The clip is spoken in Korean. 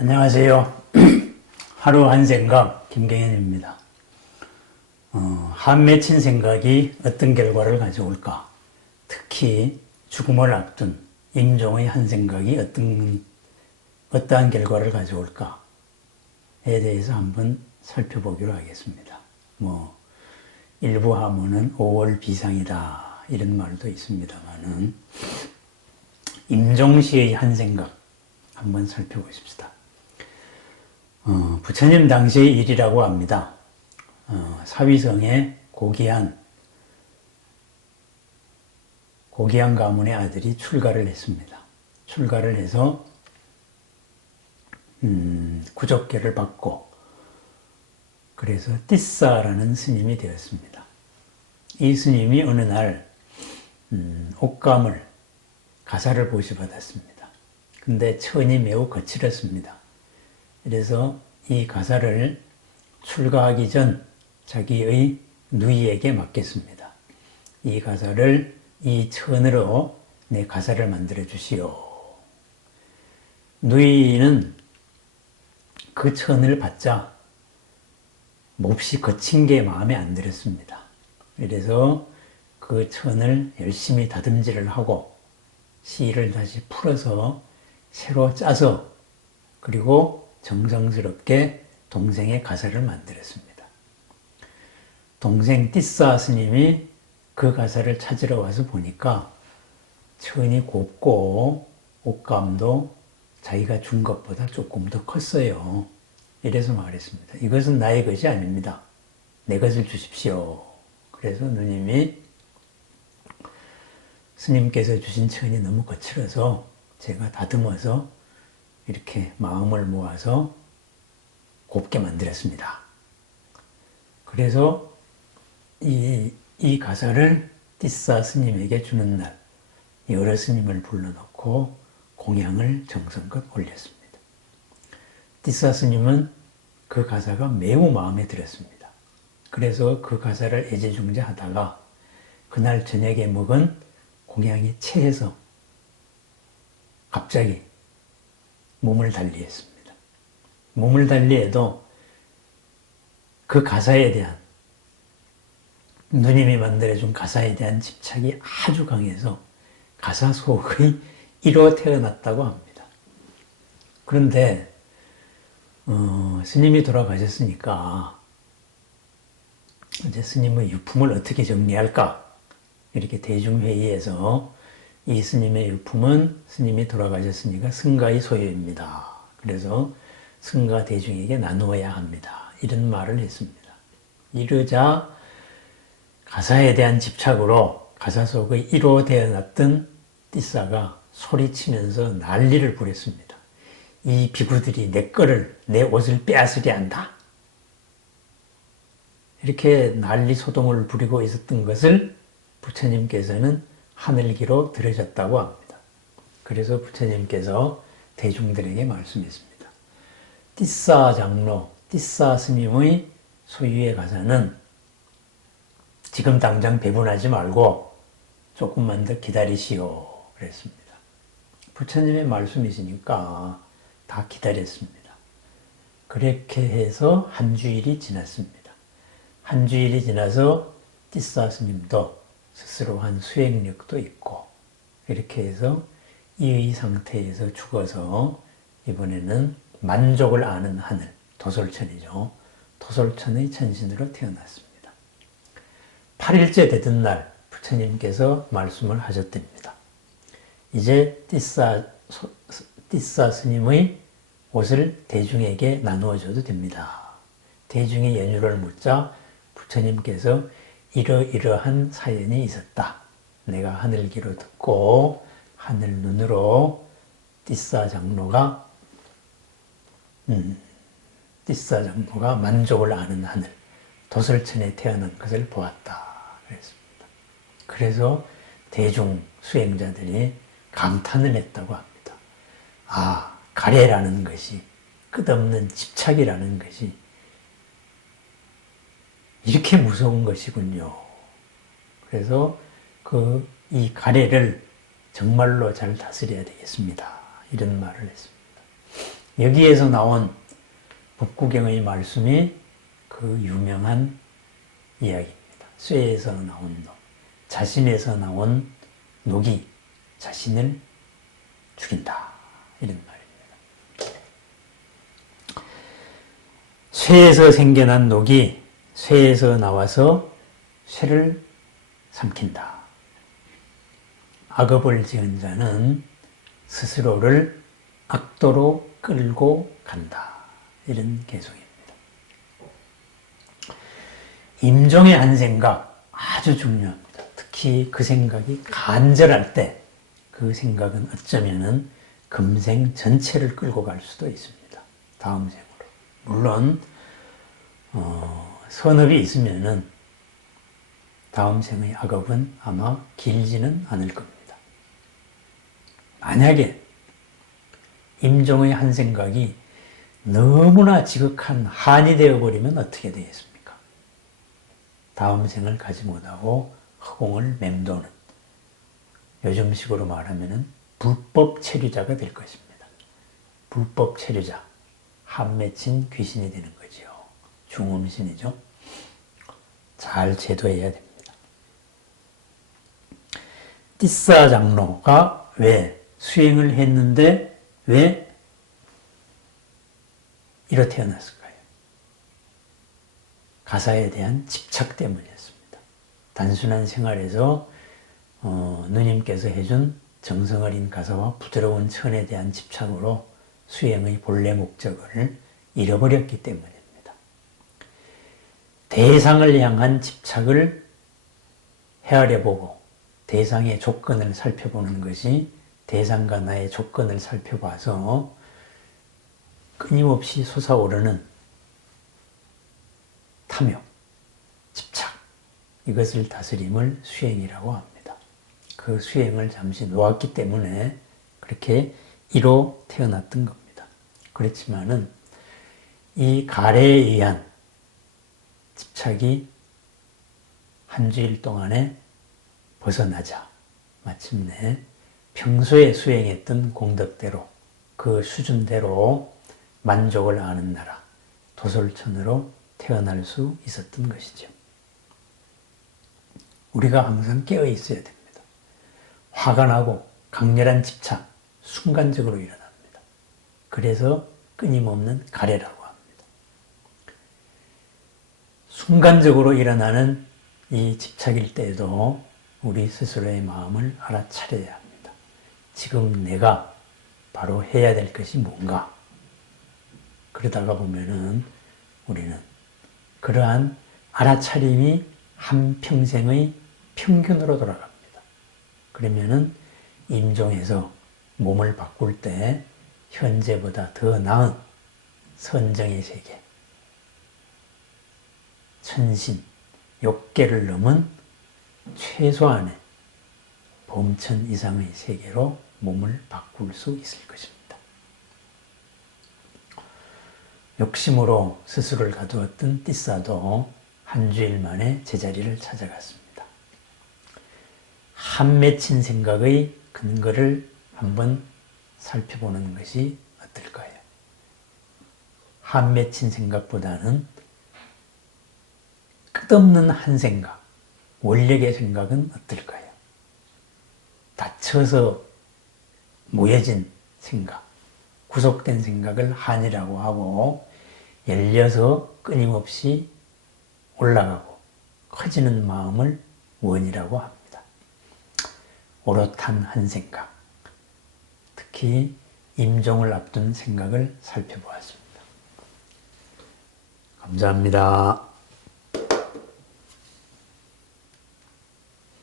안녕하세요. 하루 한 생각 김경현입니다. 한 맺힌 생각이 어떤 결과를 가져올까? 특히 죽음을 앞둔 임종의 한 생각이 어떠한 결과를 가져올까에 대해서 한번 살펴보기로 하겠습니다. 일부 하면은 5월 비상이다 이런 말도 있습니다만은 임종시의 한 생각 한번 살펴보십시다. 부처님 당시의 일이라고 합니다. 사위성의 고기한 가문의 아들이 출가를 했습니다. 출가를 해서 구족계를 받고 그래서 띠사라는 스님이 되었습니다. 이 스님이 어느 날 옥감을 가사를 보시받았습니다. 근데 천이 매우 거칠었습니다. 그래서 이 가사를 출가하기 전 자기의 누이에게 맡겼습니다. 이 가사를 이 천으로 내 가사를 만들어 주시오. 누이는 그 천을 받자 몹시 거친 게 마음에 안 들었습니다. 그래서 그 천을 열심히 다듬질을 하고 실을 다시 풀어서 새로 짜서 그리고 정성스럽게 동생의 가사를 만들었습니다. 동생 띠사 스님이 그 가사를 찾으러 와서 보니까 천이 곱고 옷감도 자기가 준 것보다 조금 더 컸어요. 이래서 말했습니다. 이것은 나의 것이 아닙니다. 내 것을 주십시오. 그래서 누님이 스님께서 주신 천이 너무 거칠어서 제가 다듬어서 이렇게 마음을 모아서 곱게 만들었습니다. 그래서 이 가사를 띠사 스님에게 주는 날 여러 스님을 불러놓고 공양을 정성껏 올렸습니다. 띠사 스님은 그 가사가 매우 마음에 들었습니다. 그래서 그 가사를 애지중지하다가 그날 저녁에 먹은 공양이 체해서 갑자기 몸을 달리했습니다. 몸을 달리해도 그 가사에 대한 누님이 만들어준 가사에 대한 집착이 아주 강해서 가사 속의 1호 태어났다고 합니다. 그런데 스님이 돌아가셨으니까 이제 스님의 유품을 어떻게 정리할까? 이렇게 대중회의에서 이 스님의 유품은 스님이 돌아가셨으니까 승가의 소유입니다. 그래서 승가 대중에게 나누어야 합니다. 이런 말을 했습니다. 이러자 가사에 대한 집착으로 가사 속의 1호 되어놨던 띠사가 소리치면서 난리를 부렸습니다. 이 비구들이 내 옷을 빼앗으려 한다. 이렇게 난리 소동을 부리고 있었던 것을 부처님께서는 하늘기로 들으셨다고 합니다. 그래서 부처님께서 대중들에게 말씀했습니다. 띠사 장로, 띠사 스님의 소유의 가사는 지금 당장 배분하지 말고 조금만 더 기다리시오. 그랬습니다. 부처님의 말씀이시니까 다 기다렸습니다. 그렇게 해서 한 주일이 지났습니다. 한 주일이 지나서 띠사 스님도 스스로 한 수행력도 있고 이렇게 해서 이의 상태에서 죽어서 이번에는 만족을 아는 하늘, 도솔천이죠. 도솔천의 천신으로 태어났습니다. 8일째 되던 날 부처님께서 말씀을 하셨답니다. 이제 띠사 스님의 옷을 대중에게 나누어 줘도 됩니다. 대중이 연유를 묻자 부처님께서 이러이러한 사연이 있었다. 내가 하늘기로 듣고 하늘 눈으로 띠사 장로가 만족을 아는 하늘 도솔천에 태어난 것을 보았다. 그랬습니다. 그래서 대중 수행자들이 감탄을 했다고 합니다. 아, 가래라는 것이 끝없는 집착이라는 것이 이렇게 무서운 것이군요. 그래서 이 가래를 정말로 잘 다스려야 되겠습니다. 이런 말을 했습니다. 여기에서 나온 법구경의 말씀이 그 유명한 이야기입니다. 쇠에서 나온 녹, 자신에서 나온 녹이 자신을 죽인다. 이런 말입니다. 쇠에서 생겨난 녹이 쇠에서 나와서 쇠를 삼킨다. 악업을 지은 자는 스스로를 악도로 끌고 간다. 이런 개송입니다. 임종의 한 생각 아주 중요합니다. 특히 그 생각이 간절할 때 그 생각은 어쩌면은 금생 전체를 끌고 갈 수도 있습니다. 다음 생으로. 물론 선업이 있으면은 다음 생의 악업은 아마 길지는 않을 겁니다. 만약에 임종의 한 생각이 너무나 지극한 한이 되어버리면 어떻게 되겠습니까? 다음 생을 가지 못하고 허공을 맴도는, 요즘식으로 말하면 불법 체류자가 될 것입니다. 불법 체류자, 한 맺힌 귀신이 되는 거죠. 중음신이죠. 잘 제도해야 됩니다. 띠싸 장로가 왜 수행을 했는데 왜 이렇게 태어났을까요? 가사에 대한 집착 때문이었습니다. 단순한 생활에서 누님께서 해준 정성 어린 가사와 부드러운 천에 대한 집착으로 수행의 본래 목적을 잃어버렸기 때문입니다. 대상을 향한 집착을 헤아려보고 대상의 조건을 살펴보는 것이 대상과 나의 조건을 살펴봐서 끊임없이 솟아오르는 탐욕, 집착, 이것을 다스림을 수행이라고 합니다. 그 수행을 잠시 놓았기 때문에 그렇게 이로 태어났던 겁니다. 그렇지만은 이 가래에 의한 집착이 한 주일 동안에 벗어나자 마침내 평소에 수행했던 공덕대로 그 수준대로 만족을 아는 나라 도솔천으로 태어날 수 있었던 것이죠. 우리가 항상 깨어 있어야 됩니다. 화가 나고 강렬한 집착 순간적으로 일어납니다. 그래서 끊임없는 가래라고 합니다. 순간적으로 일어나는 이 집착일 때에도 우리 스스로의 마음을 알아차려야 합니다. 지금 내가 바로 해야 될 것이 뭔가? 그러다가 보면은 우리는 그러한 알아차림이 한평생의 평균으로 돌아갑니다. 그러면은 임종에서 몸을 바꿀 때 현재보다 더 나은 선정의 세계, 천신, 욕계를 넘은 최소한의 범천 이상의 세계로 몸을 바꿀 수 있을 것입니다. 욕심으로 스스로를 가두었던 띠싸도 한 주일 만에 제자리를 찾아갔습니다. 한 맺힌 생각의 근거를 한번 살펴보는 것이 어떨까요? 한 맺힌 생각보다는 끝없는 한 생각, 원력의 생각은 어떨까요? 닫혀서 모여진 생각, 구속된 생각을 한이라고 하고 열려서 끊임없이 올라가고 커지는 마음을 원이라고 합니다. 오롯한 한 생각, 특히 임종을 앞둔 생각을 살펴보았습니다. 감사합니다.